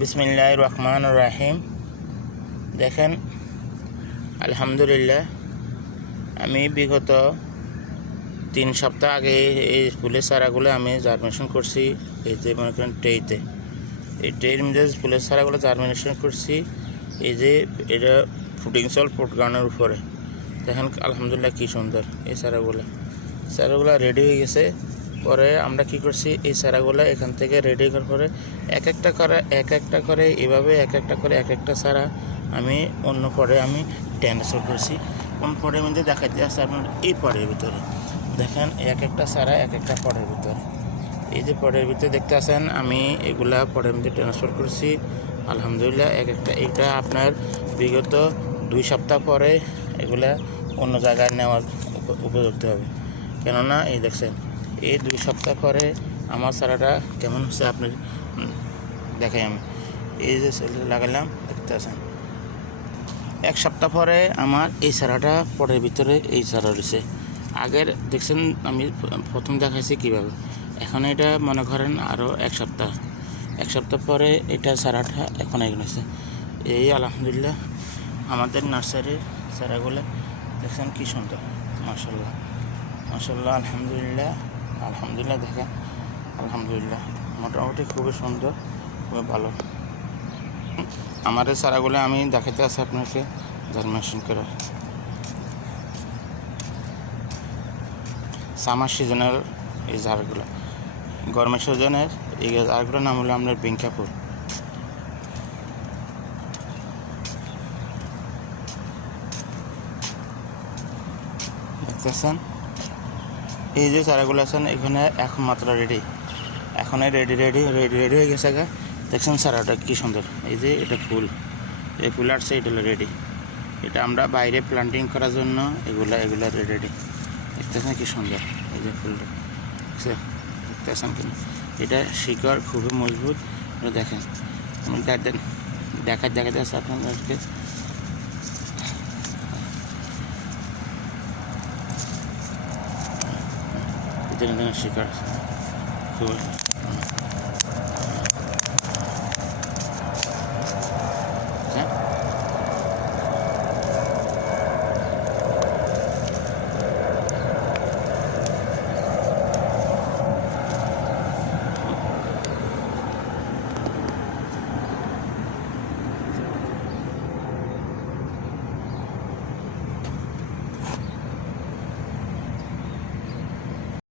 বিসমিল্লাহির রহমানির রহিম। দেখেন, আলহামদুলিল্লাহ, আমি বিগত 3 সপ্তাহ আগে এই ফুলের চারাগুলো আমি জার্মিনেশন করছি। এই যে মনে করেন ট্রেতে, এই ট্রের মধ্যে ফুলের চারাগুলো জার্মিনেশন করছি। এই যে এটা ফুটিং সল পোটগানের উপরে দেখেন, আলহামদুলিল্লাহ কি সুন্দর এই চারাগুলো রেডি হয়ে গেছে। পরে আমরা কি করছি, এই চারাগুলো এখান থেকে রেডি করার পরে এক একটা করে এভাবে এক একটা চারা আমি অন্য পরে আমি ট্রান্সফার করছি। কোন পরের মধ্যে দেখাতে আসছে আপনার এই পরের ভিতরে দেখেন, এক একটা চারা এক একটা পরের ভিতরে, এই যে পরের ভিতরে দেখতে আসেন, আমি এগুলা পরের মধ্যে ট্রান্সফার করছি। আলহামদুলিল্লাহ এটা আপনার বিগত 2 সপ্তাহ পরে এগুলা অন্য জায়গায় নেওয়ার উপযুক্ত হবে। কেননা এই দেখছেন, এই 2 সপ্তাহ পরে আমার চারাটা কেমন হচ্ছে আপনি দেখাই। আমি এই যে লাগালাম দেখতে আছেন, 1 সপ্তাহ পরে আমার এই চারাটা পরের ভিতরে এই চারা রয়েছে। আগের দেখছেন আমি প্রথম দেখাইছি কীভাবে, এখন এটা মনে করেন আরও 1 সপ্তাহ পরে এটা চারাটা এখন এগিয়েছে। এই আলহামদুলিল্লাহ আমাদের নার্সারির চারাগুলো দেখছেন কি সুন্দর, মাশাআল্লাহ মাশাআল্লাহ, আলহামদুলিল্লাহ দেখেন, আলহামদুলিল্লাহ মোটামুটি খুবই সুন্দর, খুবই ভালো। আমার এই চারাগুলো আমি দেখাতে আছি আপনাকে জার্মিনেশন করে। সামার সিজনের এই ঝাড়গুলো, গরমের সিজনের এই ঝাড়গুলোর নাম হলো আপনার বিঙ্কাপুর। দেখতেছেন এই যে চারাগুলো আছেন এখানে এখন মাত্র রেডি, এখন রেডি হয়ে গেছে। দেখছেন চারাটা কি সুন্দর, এই যে এটা ফুল, এই ফুল আসছে, এটা হলো রেডি। এটা আমরা বাইরে প্লান্টিং করার জন্য এগুলা রেডি। দেখতেছেন কি সুন্দর এই যে ফুলটা, দেখতেছেন কিনা, এটা শিকড় খুবই মজবুত। দেখেন আমি দেখাতে আসছে আপনাদেরকে। শিকড় খুবই